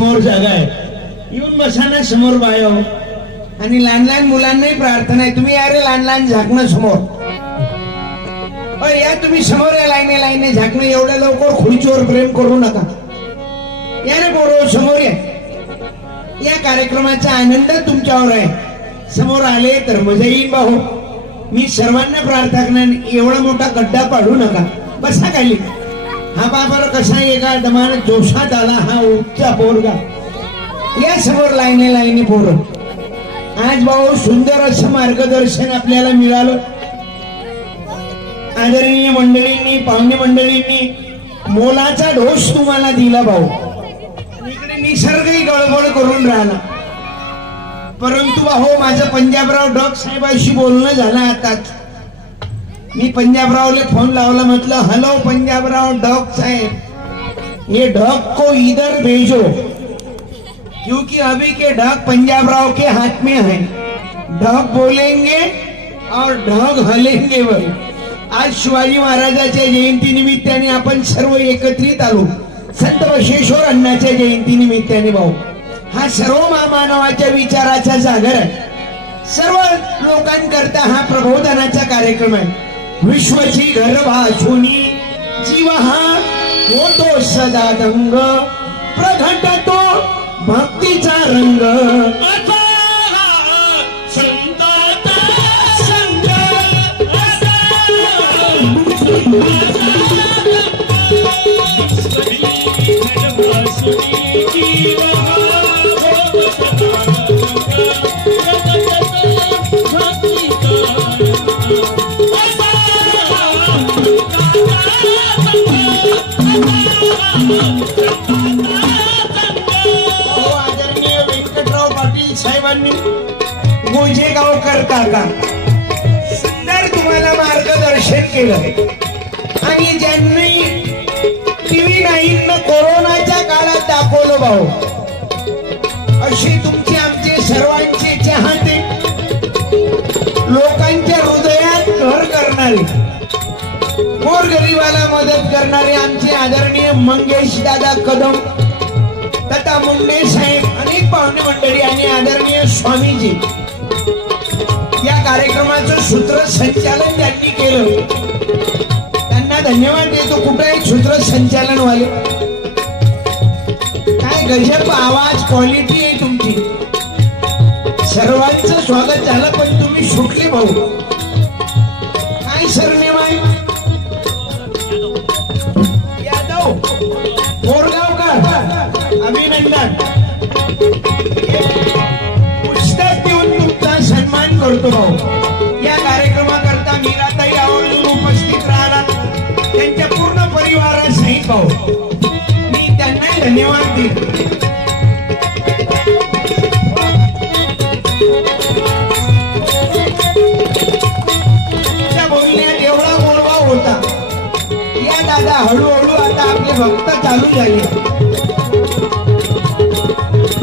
समोर जागा आहे, येऊन बसा ना समोर बायो. आणि लहान लहान मुलांनाही प्रार्थना आहे, तुम्ही या रे लहान लहान झाकणं समोर. या तुम्ही समोर या लाईने लाईने झाकणं. एवढ्या लवकर खुर्चीवर प्रेम करू नका. या रे पोरो समोर या. या कार्यक्रमाचा आनंद तुमच्यावर आहे. समोर आले तर मजा येईल भाऊ. मी सर्वांना प्रार्थना, एवढा मोठा गड्डा पाडू नका, बसा खाली. हा बाबर कसा एका दमान जोशात आला हा उच्चा पोरगा. या समोर लाईने लाईने पोरं. आज भाऊ सुंदर असं मार्गदर्शन आपल्याला मिळालं. आदरणीय मंडळींनी, पाहुणे मंडळींनी मोलाचा ढोस तुम्हाला दिला भाऊ. इकडे निसर्गही गळबळ करून राहिला. परंतु भाऊ माझं पंजाबराव डॉग साहेबांशी बोलणं झालं आताच. मी पंजाबरावले फोन लावला, म्हटलं हॅलो पंजाबराव डॉग साहेब, ये डॉग को इधर भेजो क्योंकि अभी के डॉग पंजाबराव के हाथ में है. डॉग बोलेंगे और डॉग हलेंगे. वर आज शिवाजी महाराजांच्या जयंती निमित्ताने आपण सर्व एकत्रित आलो. संत बसवेश्वर अण्णाच्या जयंती निमित्ताने भाऊ. हा सर्व मानवाच्या विचाराचा जागर आहे. सर्व लोकांकरता हा प्रबोधनाचा कार्यक्रम आहे. विश्वची गर्भाशुनी जीव हा होतो सदा दंग, प्रगटतो भक्तीचा रंग. आदरणीय व्यंकटराव पाटील साहेबांनी गोजेगावकर काका सुंदर तुम्हाला मार्गदर्शन केलं. आणि ज्यांनी टीव्ही 9 कोरोनाच्या काळात दाखवलं भाऊ, असे तुमचे आमचे सर्वांचे चाहते, लोकांच्या हृदयात घर करणारे, गोरगरिबाला मदत करणारे आमचे आदरणीय मंगेश दादा कदम तथा मुंडे साहेब, अनेक पाहुणे मंडळी आणि आदरणीय स्वामीजी, या कार्यक्रमाचं सूत्रसंचालन ज्यांनी केलं त्यांना धन्यवाद देतो. कुठे आहे सूत्रसंचालन वाले? काय गजब आवाज क्वालिटी आहे तुमची. सर्वांचं स्वागत झालं, पण तुम्ही सुटले भाऊ. काय सरनेम आहे? यादव मोरगावकर. अभिनंदन. पुस्तक देऊन तुमचा सन्मान करतो भाऊ. या कार्यक्रमाकरता मीराताई आवर्जून उपस्थित राहणार, त्यांच्या पूर्ण परिवारासहित भाऊ. मी त्यांना धन्यवाद देतो. त्या बोलण्यात एवढा गोडवा होता. या दादा हळूहळू आता आपले भक्त चालू झाले.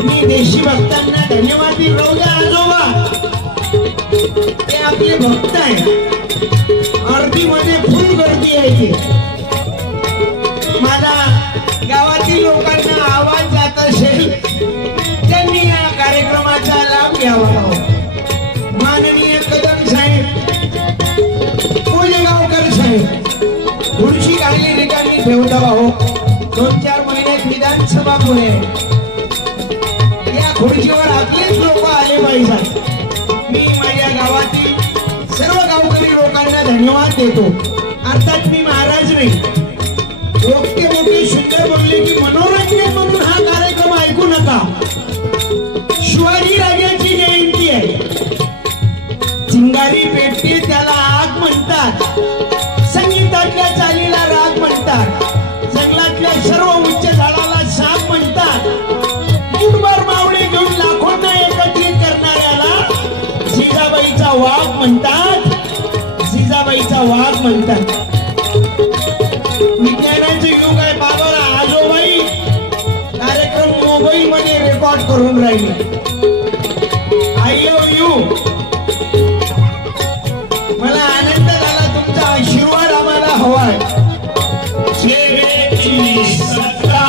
मी देशी भक्तांना धन्यवाद देतो. राहूद्या आजोबा, ते आपले भक्त आहे. अर्धीमध्ये फुल गर्दी आहे. ते मला गावातील लोकांना आवाज जात असेल त्यांनी या कार्यक्रमाचा लाभ घ्यावा. माननीय कदम साहेब, गोजेगावकर साहेब, खुर्ची काही ठिकाणी ठेवता भाऊ. 2-4 महिन्यात विधानसभा पुणे, या खुर्चीवर आपलेच लोक आले पाहिजे. मी माझ्या गावातील सर्व गावकरी लोकांना धन्यवाद देतो. अर्थात मी महाराज नाही. मोठे मोठे सुंदर बोलले की मनोरंजन म्हणून हा कार्यक्रम ऐकू नका. शिवाजी राजाची जयंती आहे. चिंगारी पेटते त्याला आग म्हणतात. संगीतातल्या चालीला राग म्हणतात. जंगलातल्या सर्व उच्च झाडाला साप म्हणतात. मुठभर मावळे घेऊन लाखोंना एकत्रित करणाऱ्याला जिजाबाईचा वाघ म्हणतात. जिजाबाईचा वाघ म्हणतात. विज्ञानाचे युग आहे बाबा. आजोबाई कार्यक्रम मोबाईल मध्ये रेकॉर्ड करून राहिले. I love you. मला आनंद झाला. तुमचा आशीर्वाद आम्हाला हवाय. सेवेची सत्ता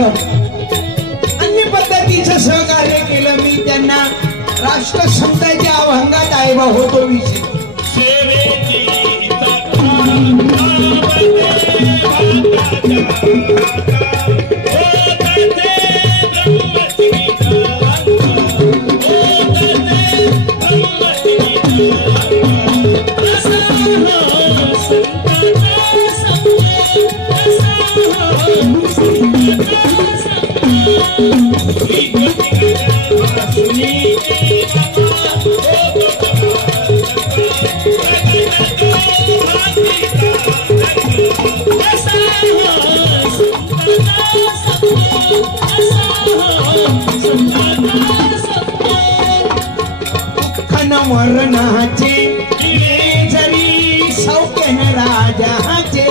अन्य पद्धतीचं सहकार्य केलं मी त्यांना राष्ट्रसंताच्या अभंगात आयबा होतो विषय मरणाचे जरी सौख्यन राजाचे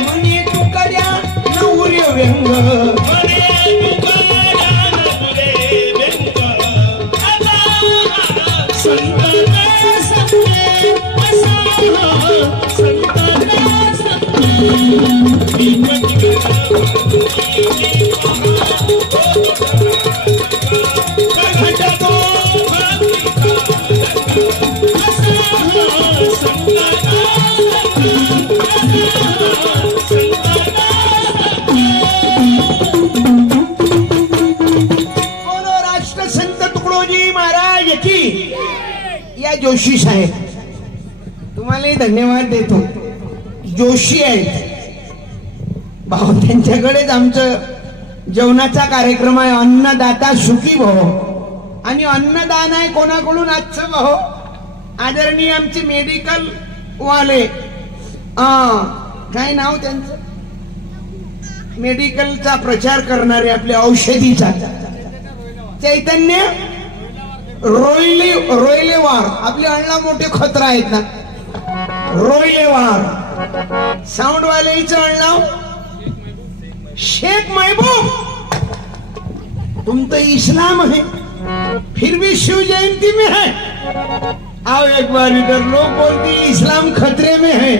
म्हणे तुकड्या नवऱ्य व्यंग राष्ट्रसंत तुकडोजी महाराज की या जोशी साहेब तुम्हालाही धन्यवाद देतो. जोशी आहेत भाऊ, त्यांच्याकडेच आमचं जेवणाचा कार्यक्रम आहे. अन्नदाता सुखी भाऊ आणि अन्नदान आहे कोणाकडून आजचं भाऊ आदरणीय आमचे मेडिकल वाले काय नाव त्यांचं मेडिकलचा प्रचार करणारे आपले औषधीचा चैतन्य रोयलेवार आपले अण्णा मोठे खतरा आहेत ना रोयलेवार साउंड वालेचं अण्णा शेख महबूब. तुम तो इस्लाम है फिर भी शिव जयंती में है. आओ एक बार इधर. लोग बोलते इस्लाम खतरे में है.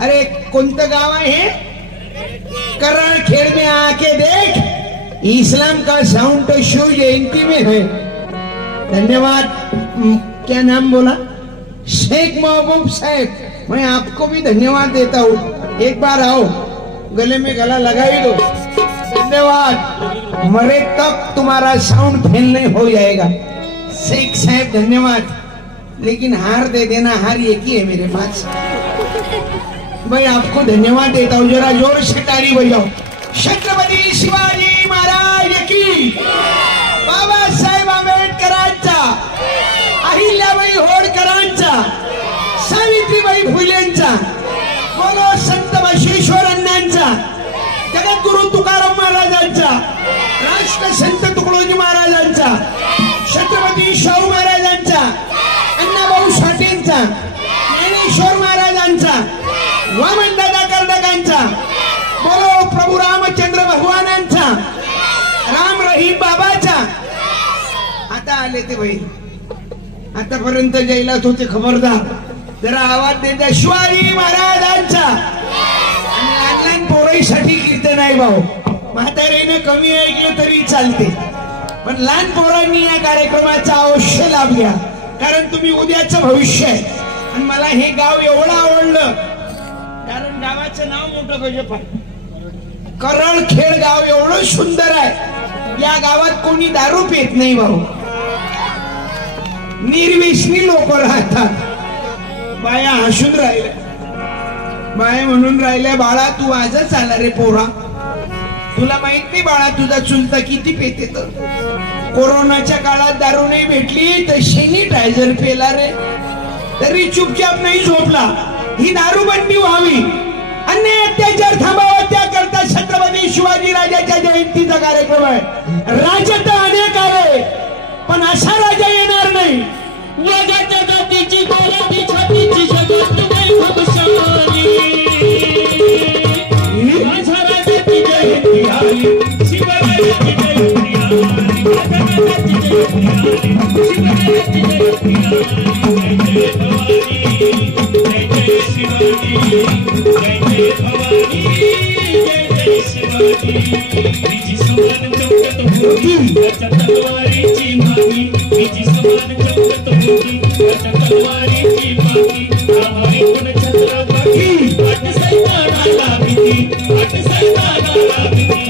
अरे कोणतं गाव आहे कराड़ खेड़ में आके देख इस्लाम का साउंड तो शिव जयंती में है. धन्यवाद. क्या नाम बोला? शेख महबूब साहब. मैं आपको भी धन्यवाद देता हूँ. एक बार आओ गले में गला लगाई दो. धन्यवाद. मरे तक तुम्हारा साउंड फेल नहीं हो जाएगा. शेख साहब धन्यवाद. लेकिन हार दे देना. हार एक ही है मेरे पास. भाई आपको धन्यवाद देता हूँ. जरा जोर से ताली बजाओ. छत्रपती शिवाजी महाराज की. बाबासाहेब आंबेडकरांचा, अहिल्याबाई होळकरांचा, सावित्रीबाई फुलेंचा, बोलो संत बसवेश्वर अण्णांचा, जगद्गुरु तुकाराम महाराजांचा, राष्ट्रसंत तुकडोजी महाराजांचा, छत्रपती शाहू महाराजांचा, अण्णाभाऊ साठेंचा, ज्ञानेश्वर महाराजांचा, वामनदादा कर्डकांचा, बोलो प्रभू रामचंद्र भगवानांचा, राम रहीम बाबाचा. आता आले ते भाई. आतापर्यंत जैलात होते खबरदार. जरा आवाज देता. शिवाजी महाराजांचा. आणि लहान पोराईसाठी कीर्तन आहे भाऊ. म्हातारीने कमी ऐकलं तरी चालते पण लहान पोरांनी या कार्यक्रमाचा अवश्य लाभ घ्या. कारण तुम्ही उद्याचं भविष्य आहे. आणि मला हे गाव एवढं आवडलं कारण गावाचं नाव मोठं गजप आहे. कराड खेड गाव एवढं सुंदर आहे. या गावात कोणी दारू पित नाही भाऊ. निर्व्यसनी लोक राहतात. बाया हसून राहिल्या. बाया म्हणून राहिल्या बाळा तू आजच आला रे पोरा. तुला माहित नाही बाळा तुझा चुलता किती पेते. तर कोरोनाच्या काळात दारू नाही भेटली तर सॅनिटायझर पेला रे. तरी चुपचाप नाही झोपला. ही दारूबंदी व्हावी. अन्याय अत्याचार थांबावा त्याकरता छत्रपती शिवाजी राजाच्या जयंतीचा कार्यक्रम आहे. राजा तर अनेक आहे पण असा राजा येणार नाही. जगाच्या जातीची गोलाबी छातीची जगत वैभवशाली. माझ्या राजाची जयंती आली. शिवरायाची जयंती आली. माझ्या राजाची जयंती आली. शिवरायाची जयंती आली. जय जय भवानी जय जय शिवाजी जय जय तिची समान चमकत होती त्याच्या तलवारीची मागी तिची समान चमकत होती त्याच्या तलवारीची मागी आम्हारी कोण छत्रपती अट सैतानाला भीती अट सैतानाला भीती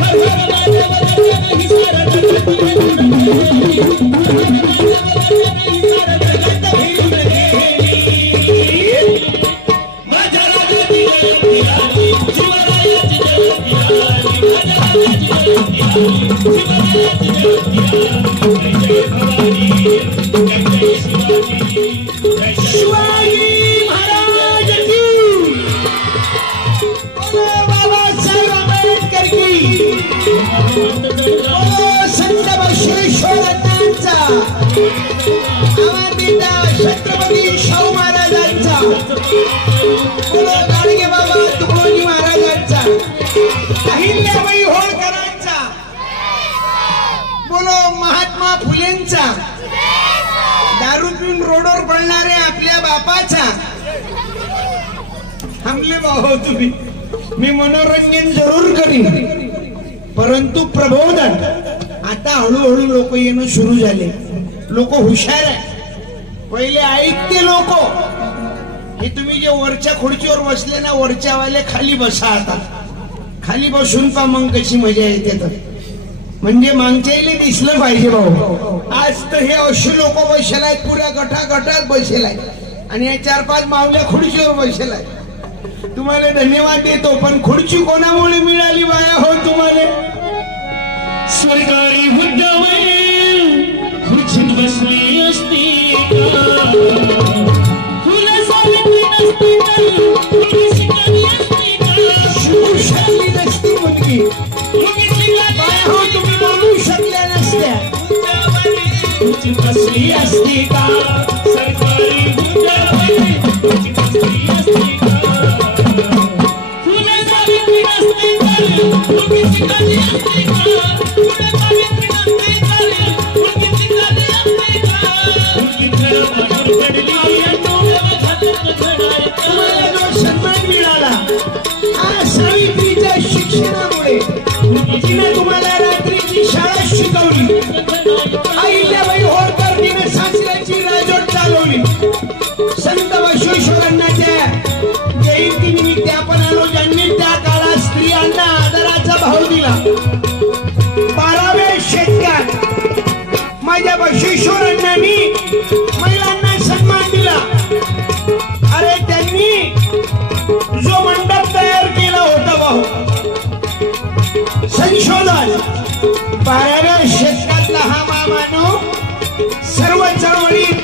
हर हर माझ्या वदनानं ही सारं जगत फिरून गेली हर हर माझ्या वदनानं ही सारं जगत फिरून गेली माझ्या राजाची जयंती आली शिवरायाची जयंती आली माझ्या राजाची जयंती आली शिवरायाची जयंती आली जय जय भवानी जय जय शिवाजी जय शिवाजी महाराज की बोलो बाबासाहेब आंबेडकर की बोलो संत बसवेश्वरांचा आवादिता छत्रपती शाहू महाराजांचा बोलो गाडगे बाबा तुकडोजी महाराजांचा अहिल्याबाई होळकरांचा बोलो महात्मा फुलेंचा दारू पिऊन रोडवर पडणारे आपल्या बापाचा थांबले भाऊ तुम्ही मी मनोरंजन जरूर करीन परंतु प्रबोधन आता हळूहळू लोक येणं सुरू झाले लोक हुशार आहे पहिले ऐकते लोक हे तुम्ही जे वरच्या खुर्चीवर बसले ना वरच्यावाले खाली बसा आता खाली बसून पा मग कशी मजा येते तर म्हणजे मागच्याला दिसलं पाहिजे भाऊ आज तर हे अशी लोक बसेल आहेत पुऱ्या गटात बसेल आहेत आणि हे 4-5 मावल्या खुर्चीवर बसेल आहेत तुम्हाला धन्यवाद देतो पण खुर्ची कोणामुळे मिळाली बाया हो तुम्हाला सरकारी हुद्द्यावर खुर्चीत बसली असती फुले सावित्री नसती मुलगी शिकली असती शिवशाली नसती मुलगी बाया हो तुम्ही बोलू शकल्या नसत्या खुर्चीत बसली असती का सरकारी हुद्द्यावर खुर्चीत बसली असती का फुले सावित्री नसती मुलगी शिकली असती का फुले सावित्री नसती मुलगी शिकली असती का मुलगी खेळावर पडली तुम्हाला जो सन्मान मिळाला हा सावित्रीच्या शिक्षणामुळे तिने तुम्हाला रात्रीची शाळा शिकवली अहिल्याबाई होळकर तिने सासऱ्याची राजवट चालवली संत बसवेश्वरांच्या जयंतीनिमित्त आपण आलो ज्यांनी त्या काळात स्त्रियांना आदराचा भाव दिला 12व्या शतकात माझ्या बसवेश्वरांनी महिलांना सन्मान दिला अरे त्यांनी जो मंडप तयार केला होता भाऊ संशोधन 12व्या शतकातला हा मानव सर्व चळवळीत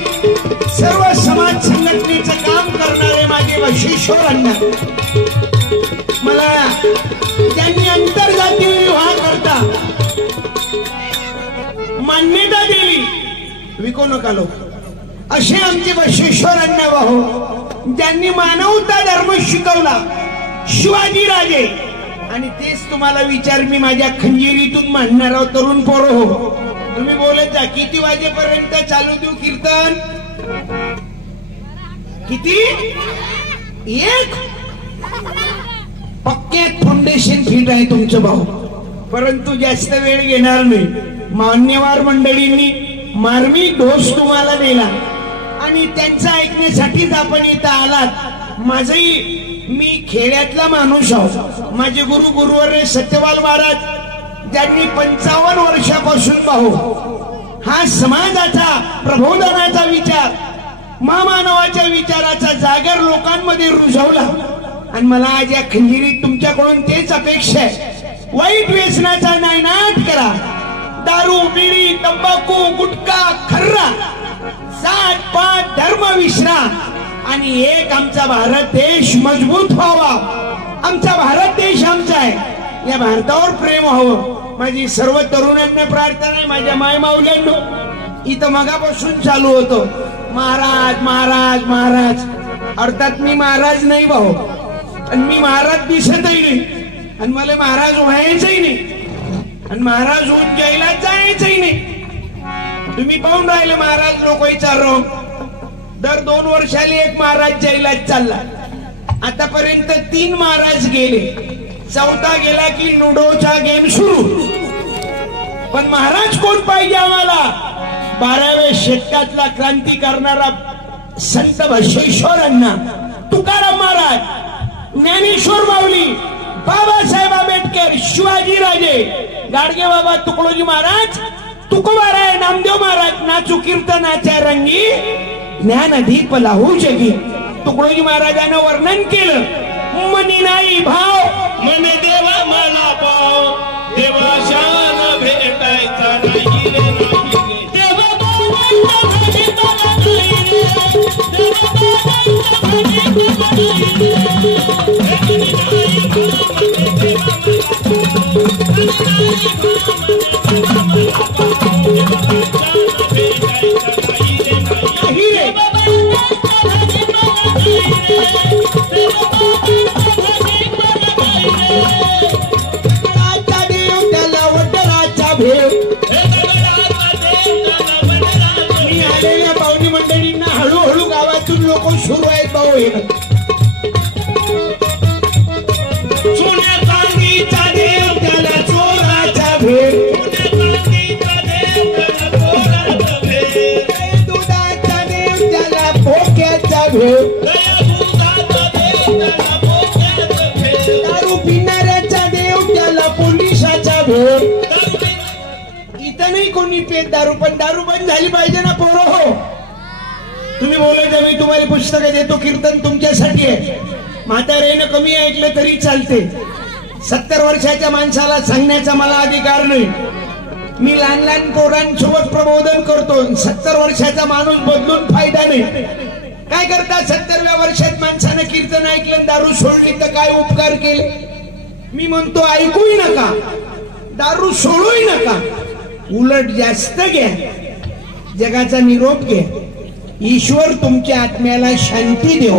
सर्व समाज संघटनेचं काम करणारे माझे बसवेश्वरांना मला त्यांनी आंतरजातीय विवाह करता मान्यता दिली विकू नका लोक असे आमचे बसवेश्वरांना भाऊ ज्यांनी मानवता धर्म शिकवला शिवाजी राजे आणि तेच तुम्हाला विचार मी माझ्या खंजिरीतून मांडणार आहोत तरुण पोरं हो तुम्ही बोलत जा किती वाजेपर्यंत चालू देऊ कीर्तन किती एक पक्क्यात फाउंडेशन फिट आहे तुमचं भाऊ परंतु जास्त वेळ घेणार नाही मान्यवर मंडळींनी मार्मिक ढोस तुम्हाला दिला आणि त्यांचं ऐकण्यासाठीच आपण इथं आलात माझही मी खेड्यातला माणूस आहो माझे गुरु गुरुवर्य सत्यपाल महाराज ज्यांनी 55 वर्षापासून पाहू हा समाजाचा प्रबोधनाचा विचार मानवाच्या विचाराचा जागर लोकांमध्ये रुजवला आणि मला आज या खंजिरीत तुमच्याकडून तेच अपेक्षा आहे वाईट व्यसनाचा नायनाट करा दारू बिडी तंबाखू गुटखा खर्रा जात पात धर्म विसरा आणि एक आमचा भारत देश मजबूत व्हावा आमचा भारत देश आमचा आहे या भारतावर प्रेम व्हावं माझी सर्व तरुणांना प्रार्थना आहे माझ्या माय माऊल्यांनो इथं मगापासून चालू होतो महाराज महाराज महाराज अर्थात मी महाराज नाही भाऊ आणि मी महाराज दिसतही नाही आणि मला महाराज व्हायचंही नाही आणि महाराज होऊन जैलात जायचंही नाही तुम्ही पाहून राहिले महाराज लोक विचारो दर 2 वर्षाला एक महाराज जैलात चालला आतापर्यंत 3 महाराज गेले चौथा गेला की लुडोचा गेम सुरू. पण महाराज कोण पाहिजे आम्हाला? 12व्या शतकातला क्रांती करणारा संत बसवेश्वरांना, तुकाराम महाराज, ज्ञानेश्वर माऊली, बाबासाहेब आंबेडकर, शिवाजी राजे, गाडगे बाबा, तुकडोजी महाराज, तुकोबाराय, नामदेव महाराज, नाचू कीर्तनाच्या रंगी, ज्ञान दीप लावू जगी. तुकडोजी महाराजांना वर्णन केलं, मनी नाही भाव, मन देवा मला पाव, देवा शान भेटायचा नाही रे, नाही रे. देवा बाबांचा भेटायचा नाही रे, देवा बाबांचा भेटायचा नाही रे. मनी नाही भाव, मन देवा मला पाव, मनी नाही भाव, मन देवा मला पाव, देवा शान भेटायचा नाही रे, नाही रे. देवा बाबांचा भेटायचा नाही रे, देवा बाबांचा मी आलेल्या पाहुणी मंडळींना हळूहळू गावातून लोक सुरू आहेत भाऊ. सोन्या चांदीचा देव त्याला चोराचा भेट, सोन्या चांदीचा देव त्याला चोराचा भेट, दुधाचा देव त्याला भोक्याचा भेट, दुधाचा देव त्याला भोक्याचा भेट, दारू पिणाऱ्याचा देव त्याला पोलिसाचा भेट. इथं नाही कोणी पेट दारू, पण दारू बंद झाली पाहिजे ना पोरं. हो, तुम्ही बोलायचं, मी तुम्हाला पुस्तकं देतो, कीर्तन तुमच्यासाठी आहे. म्हाताऱ्यानं कमी ऐकलं तरी चालते. 70 वर्षाच्या माणसाला सांगण्याचा मला अधिकार नाही. मी लहान लहान पोरांसोबत प्रबोधन करतो. 70 वर्षाचा माणूस बदलून फायदा नाही. काय करता? 70व्या वर्षात माणसानं कीर्तन ऐकलं, दारू सोडली तर काय उपकार केले? मी म्हणतो ऐकूही नका, दारू सोडूही नका, उलट जास्त घ्या, जगाचा निरोप घ्या. ईश्वर तुमच्या आत्म्याला शांती देव.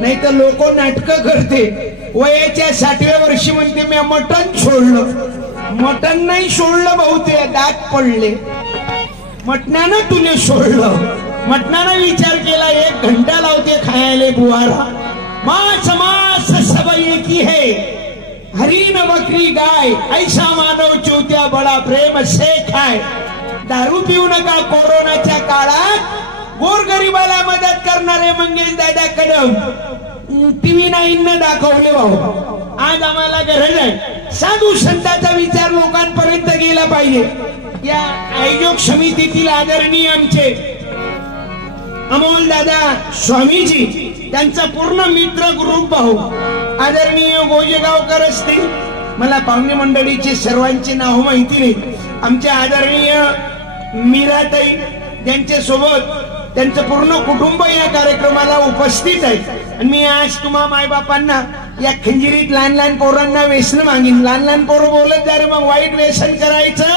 नाही तर लोक नाटकं करते. वयाच्या 60व्या वर्षी म्हणते मी मटण सोडलं. मटण नाही सोडलं भाऊ, ते दात पडले. मटणानं तुले सोडलं. मटणानं विचार केला, 1 घंटा लावते खायला बुवारा. मांस मांस सब एकी है, हरी न बकरी गाय, ऐसा मानव चौथ्या बडा प्रेम से खाय. दारू पिऊ नका. कोरोनाच्या काळात गोरगरिबाला मदत करणारे मंगेश दादा कदम TV 9 दाखवले भाऊ. आज आम्हाला गरज आहे, साधू संतांचा विचार लोकांपर्यंत गेला पाहिजे. या आयोजक समितीतील आदरणीय आमचे अमोल दादा स्वामीजी, त्यांचा पूर्ण मित्र ग्रुप भाऊ, आदरणीय गोजेगावकर असतील, मला पाहुणे मंडळीचे सर्वांचे नाव माहिती नाही, आमचे आदरणीय मीराताई, त्यांच्या सोबत त्यांचं पूर्ण कुटुंब या कार्यक्रमाला उपस्थित आहे. आणि मी आज तुम्हा मायबापांना या खंजिरीत लहान लहान पोरांना व्यसन मागीन. लहान लहान पोरं बोलत जा रे, मग वाईट व्यसन करायचं,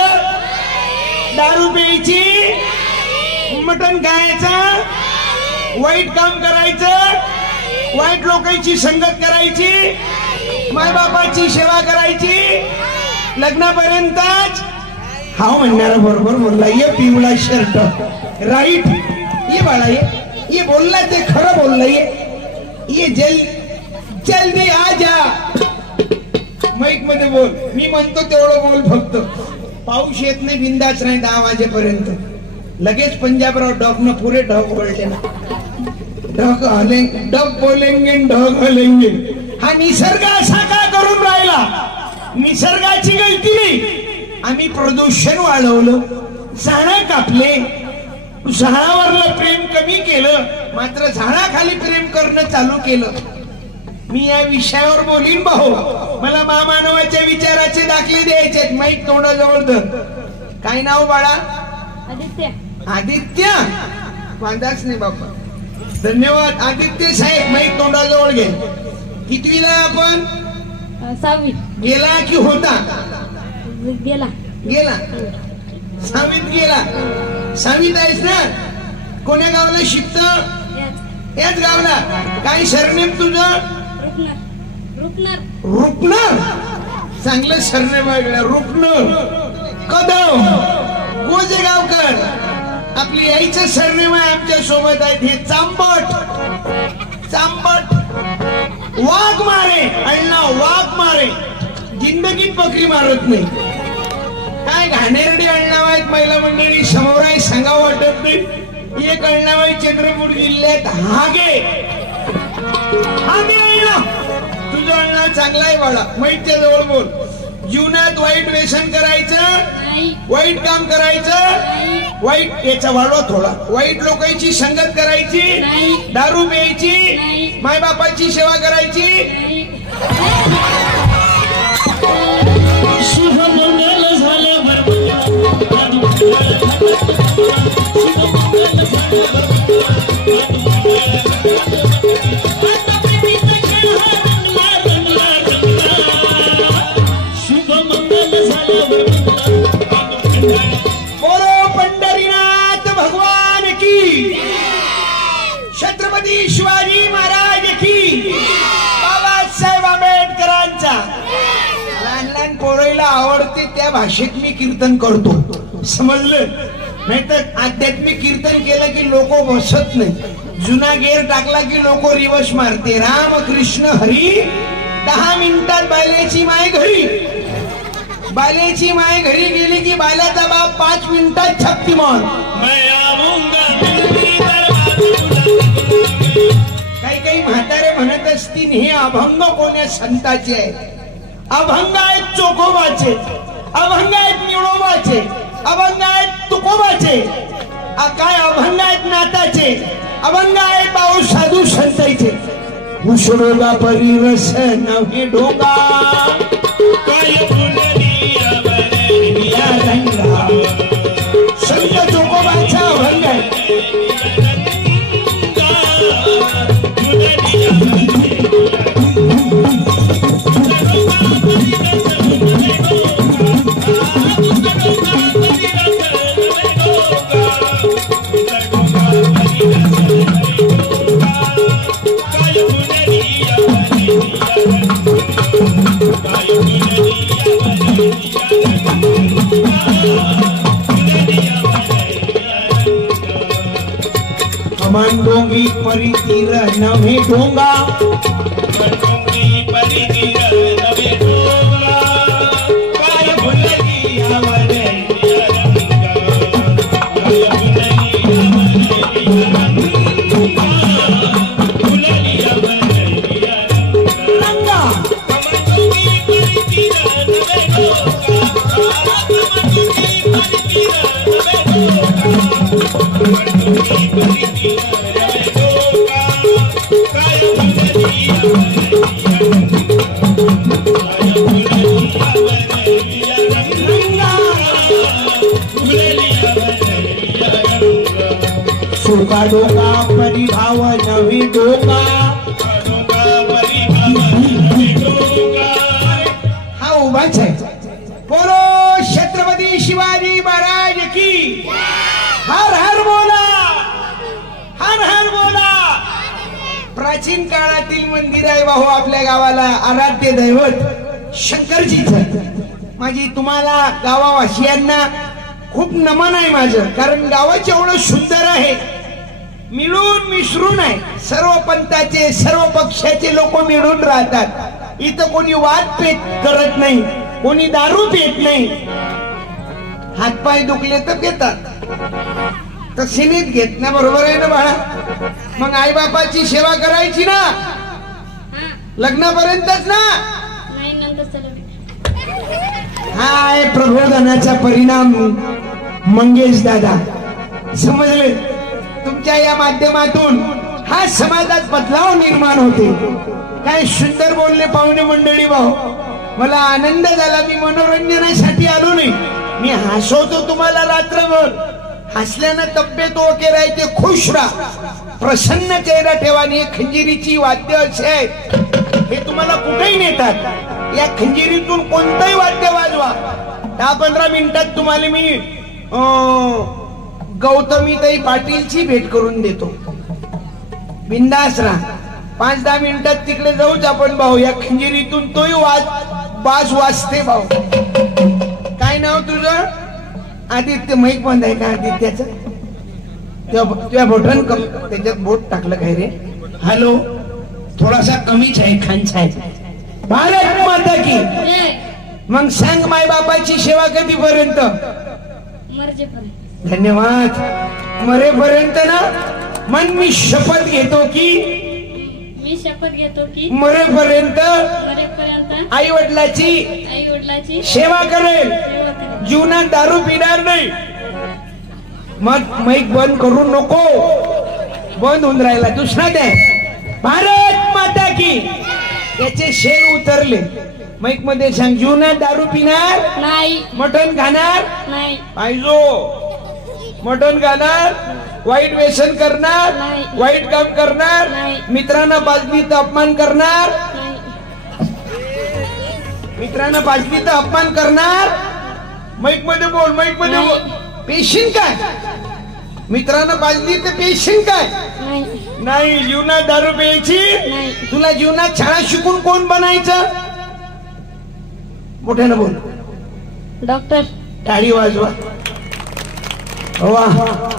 दारू प्यायची, मटण खायचं, वाईट काम करायचं, वाईट लोकांची संगत करायची, मायबापाची सेवा करायची, लग्नापर्यंतच. हाव म्हणणारा बरोबर बोलला. ये पिवळा शर्ट राईट, ये बाळा, ये बोलला ते खरं बोलला. ये जल्दी आ जा. माईक मध्ये बोल, मी म्हणतो तेवढं बोल फक्त. पाऊस येत नाही, बिंदाच नाही 10 वाजेपर्यंत. लगेच पंजाबराव डॉगनं पुरे ढग ओढले ना. ढग हलेंगे, ढग बोलेंगे, ढग हलेंगे. हा निसर्ग असा का करून राहिला? निसर्गाची गलती नाही. आम्ही प्रदूषण वाढवलं, झाडं कापले, झाडावरलं प्रेम कमी केलं, मात्र झाडाखाली प्रेम करणं चालू केलं. मी या विषयावर बोलीन भाऊ. मला महामानवाच्या विचाराचे दाखले द्यायचे. माईक तोंडाजवळ धर. काय नाव बाळा? आदित्य. आदित्य माझाच नाही बापा. धन्यवाद आदित्य साहेब. माईक तोंडाजवळ घे. कितवीला आपण? 6वी. गेला की होता? गेला. गेला. 6वीत गेला. 6वीत आहेस ना? कोण्या गावाला शिकत? याच गावाला. काय सरनेम तुझं? रुपनर. चांगलं सरनेम आहे. रुपनर कदम गोजेगावकर. आपली आईचं सरनेम आहे, आमच्या सोबत आहे हे चांबट. वाघ मारे अण्णा, वाघ मारे, जिंदगीत बकरी मारत नाही. काय घाणेरडी अण्णाव आहेत महिला मंडळी, समोर आहे सांगावं वाटत नाही. एक अण्णाव आहे चंद्रपूर जिल्ह्यात हागे अण्णा. तुझं अण्णा चांगला आहे बाळा, माहितच्या जवळ बोल. जीवनात वाईट व्यसन करायचं, वाईट काम करायचं, वाईट याचा वाढवा थोडा, वाईट लोकांची संगत करायची, दारू प्यायची, मायबापाची सेवा करायची. शुभमंगल झाल्यावर बोलो पंढरीनाथ भगवान की, छत्रपती शिवाजी महाराज की, बाबासाहेब आंबेडकरांचा. लहान लहान पोरायला आवडते त्या भाषेत मी कीर्तन करतो, समजलं? नाहीतर आध्यात्मिक कीर्तन केलं की लोक बसत नाही. जुना गेर टाकला की लोक रिवर्स मारते. राम कृष्ण हरी, 10 मिनिटात बाल्याची माय घरी. बाल्याची माय घरी गेली की बाल्याचा बाप 5 मिनिटात शक्तिमान. काही काही म्हातारे म्हणत असतील हे अभंग कोण्या संताचे आहेत? अभंग आहेत चोखोबाचे, अभंग आहेत निळोबाचे, अभंग आहेत तुकोबाचे, काय अभंग आहेत नाताचे, अभंग आहेत भाऊ साधू संतांचे. हुशडोगा परिरस नव्हे डोगा, संत चोखोबाचा अभंग आहे. डोंगरी परितीर नव्हे डोंगा, काय भुलली आवडे सुका डोका परिभाव नवी डोका. हा उभाच आहे. बोलो छत्रपती शिवाजी महाराज की, हर हर बोला, हर हर बोला. प्राचीन काळातील मंदिर आहे भाऊ आपल्या गावाला, आराध्य दैवत शंकरजीचं. माझी तुम्हाला गावावासियांना खूप नमन आहे माझं, कारण गावाचं एवढं सुंदर आहे, मिळून मिसळून आहे. सर्व पंथाचे सर्व पक्षाचे लोक मिळून राहतात. इथं कोणी वाद पेट करत नाही, कोणी दारू पेत नाही. हातपाय दुखले तर घेतात, तसे नाहीत घेत ना. बरोबर आहे ना बाळा? मग आई बापाची सेवा करायची ना, लग्नापर्यंतच ना. हा आहे प्रबोधनाचा परिणाम मंगेश दादा, समजले? तुमच्या या माध्यमातून हा समाजात बदलाव निर्माण होते. काय सुंदर बोलले पाहुणे मंडळी भाऊ, मला आनंद झाला. मी मनोरंजनासाठी आलो नाही, मी हसवतो तुम्हाला रात्रभर. हसल्यानं तब्येत ओके राहते, खुश राहा, प्रसन्न चेहरा ठेवा. आणि खंजिरीची वाद्य असे आहेत, हे तुम्हाला कुठेही नेतात. या खंजिरीतून कोणतंही वाद्य वाजवा, 10-15 मिनिटात तुम्हाला मी गौतमीताई पाटीलची भेट करून देतो. बिंदास राहा, 5-10 मिनिटात तिकडे जाऊच आपण भाऊ. या खंजिरीतून तोही बाज वाजते भाऊ. काय नाव तुझं? आदित्य. माईक बंद आहे का आदित्याचं? तुझ्या बोटन त्याच्यात बोट टाकलं काय रे? हॅलो, थोडासा कमीच आहे खानचा आहे. भारत माता की. मग सांग माय बापाची सेवा कधीपर्यंत? मर्जेपर्यंत. धन्यवाद. मरेपर्यंत ना. मन मी शपथ घेतो की मरेपर्यंत आई वडिलाची सेवा करेल. जीवनात दारू पिणार नाही. मग मैक बंद करू नको. बंद होऊन राहिला. दुसरा द्या. भारत माता की. याचे शेर उतरले. मैक मध्ये सांग. जीवनात दारू पिणार नाही. मटण खाणार नाही. पाहिजो. मटण खाणार. वाईट व्यसन करणार. वाईट काम करणार. मित्रांना बाजलीत अपमान करणार. मित्रांना बाजलीत अपमान करणार. मैक मध्ये बोल. मैक मध्ये बोल. पेशीन काय? मित्रांना बाजली तर पेशीन काय? नाही. जीवनात दारू प्यायची. तुला जीवनात शाळा शिकून कोण बनायचं? मोठ्यानं बोल. डॉक्टर. टाळी वाजवा. वा.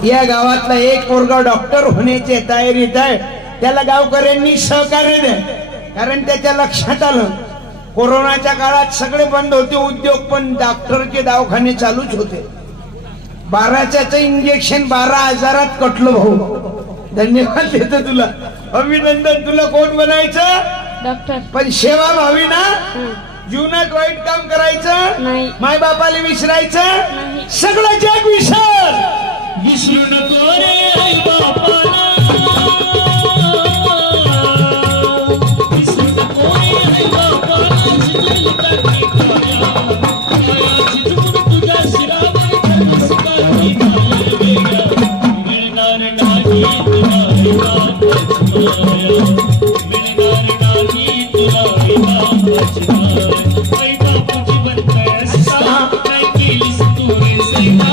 या गावातला एक पोरगा डॉक्टर होण्याची तयारीत आहे. त्याला गावकऱ्यांनी सहकार्य द्या. कारण त्याच्या लक्षात आलं कोरोनाच्या काळात सगळे बंद होते उद्योग, पण डॉक्टरचे दवाखाने चालूच होते. 12चं इंजेक्शन 12,000 कटलो भाऊ. धन्यवाद देतो तुला. अभिनंदन. तुला कोण बनायचं? डॉक्टर. पण सेवा भावी ना. जीवनात वाईट काम करायचं नाही. माय बापाला विसरायचं. सगळं जग विसर. विसरू नको रे आई बापाला. विसरू नको रे आई बापाला. शिकलेली काठी काया. काया झिजवून तुझ्या शिरावर धरलीस काठी काया वेगळ्या. मिळणार नाही तुला आई बापाची माया. मिळणार नाही तुला आई बापाची माया. आई बापू जीवन कैसा काय केलीस तू रे सेवा.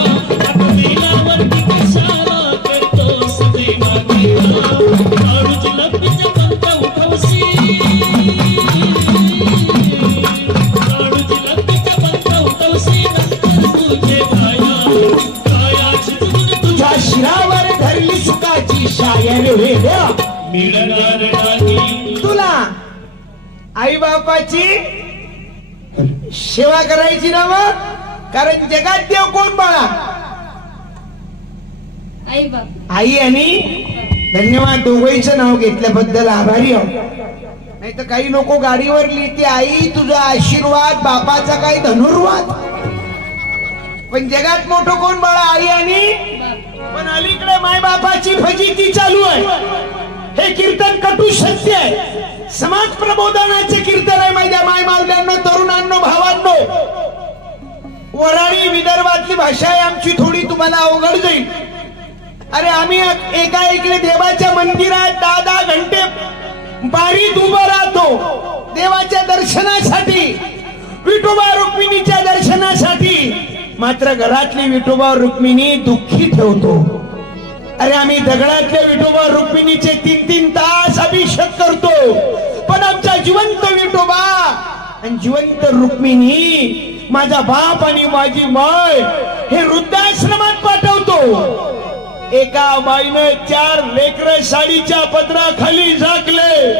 देवावरती कशाला करतोस देवा देवा. काळूच लपीच पंख उठवशी. काळूच लपीच पंख उठवशी. नंतर तुझे काया. काया शिजवून तुझ्या शिरावर धरली सुखाची शायर वेड्या. मिळणार नाही तुला आई बापाची सेवा करायची ना. मग कारण जगात देव कोण बाळा? आई बाप. आई आणि. धन्यवाद. दोघांचं नाव घेतल्याबद्दल आभारी आहो. नाही तर काही लोक गाडीवर लिहिते आई तुझा आशीर्वाद बापाचा काही धनुर्वाद. पण जगात मोठं कोण बाळा? आई आणि. पण अलीकडे माय बापाची फजिती चालू आहे. हे कीर्तन कटू सत्य आहे. समाज प्रबोधनाचे कीर्तन आहे. माझ्या माय मावल्यांनो, तरुणांनो, भावांनो. वराडी विदर्भातली भाषा आहे आमची. थोडी तुम्हाला अवघड जाईल. अरे आम्ही एका इकडे देवाच्या मंदिरात 10 घंटे बारीत उभं राहतो देवाच्या दर्शनासाठी, विठोबा रुक्मिणीच्या दर्शनासाठी. मात्र घरातली विठोबा रुक्मिणी दुःखी ठेवतो. अरे आम्ही दगडातल्या विठोबा रुक्मिणीचे 3-3 तास अभिषेक करतो. पण आमचा जिवंत विठोबा आणि जिवंत रुक्मिणी, माझा बाप आणि माझी माय हे वृद्धाश्रमात पाठवतो. एका बाईने 4 लेकरं साडीच्या पदराखाली झाकले.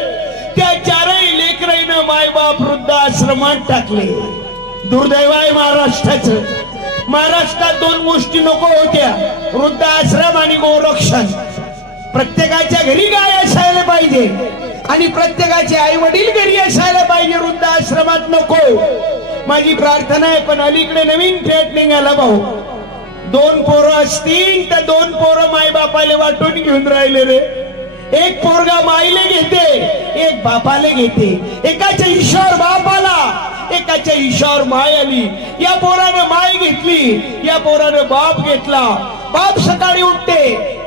त्या 4ही लेकराईनं मायबाप वृद्धाश्रमात टाकले. दुर्दैव आहे महाराष्ट्राचं. महाराष्ट्रात 2 गोष्टी नको होत्या, वृद्धाश्रम आणि गोरक्षण. प्रत्येकाच्या घरी गाय असायला पाहिजे आणि प्रत्येकाचे आई वडील घरी असायला पाहिजे. वृद्धाश्रमात नको. माझी प्रार्थना आहे. पण अलीकडे नवीन फेट निघाला भाऊ. 2 पोरं असतील तर 2 पोरं माय बापाले वाटून घेऊन राहिले रे. एक पोरगा माईले घेते, एक बापाले घेते. एकाच्या ईश्वर बापाला, एकाच्या ईश्वर माय आली. या पोरानं माय घेतली, या पोरानं बाप घेतला. बाप सकाळी उठते,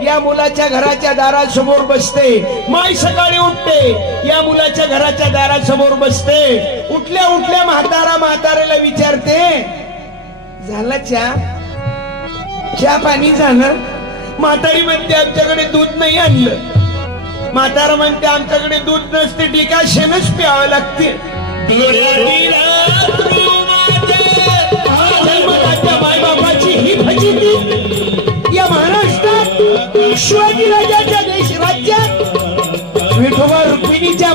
या मुलाच्या घराच्या दारासमोर बसते. माय सकाळी उठते, या मुलाच्या घराच्या दारासमोर बसते. उठल्या उठल्या म्हाताऱ्याला विचारते, झालं चहा पाणी झालं? म्हातारी म्हणते आमच्याकडे दूध नाही आणलं. म्हातारा म्हणते आमच्याकडे दूध नसते, डिकाशनच प्यावं लागते. मायबापाची ही फजिती या महाराष्ट्रात शिवाजी राजाच्या देश राज्यात विठोबा रुक्मिणीच्या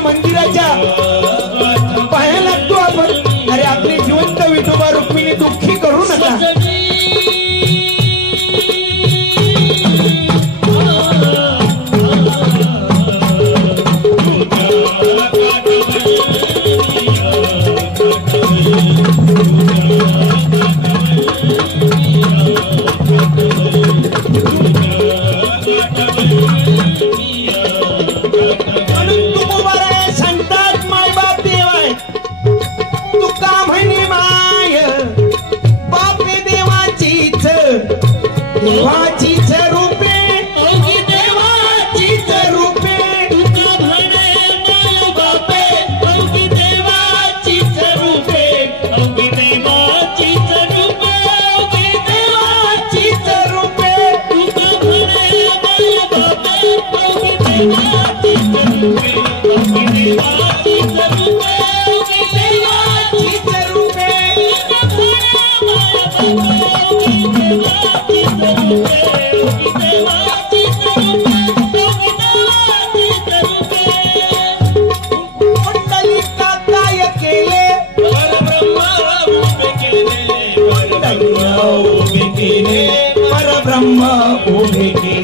देवाचीच रूपे अवघी देवाचीच रूपे तुका म्हणे माय बापे अवघी देवाचीच रूपे अवघी देवाचीच रूपे अवघी देवाचीच रूपे तुका म्हणे माय बापे अवघी देवाचीच रूपे अवघी देवाचीच रूपे अवघी देवाचीच रूपे पुंडलिका काय केले परब्रह्म उभे केले परब्रह्म उभे केले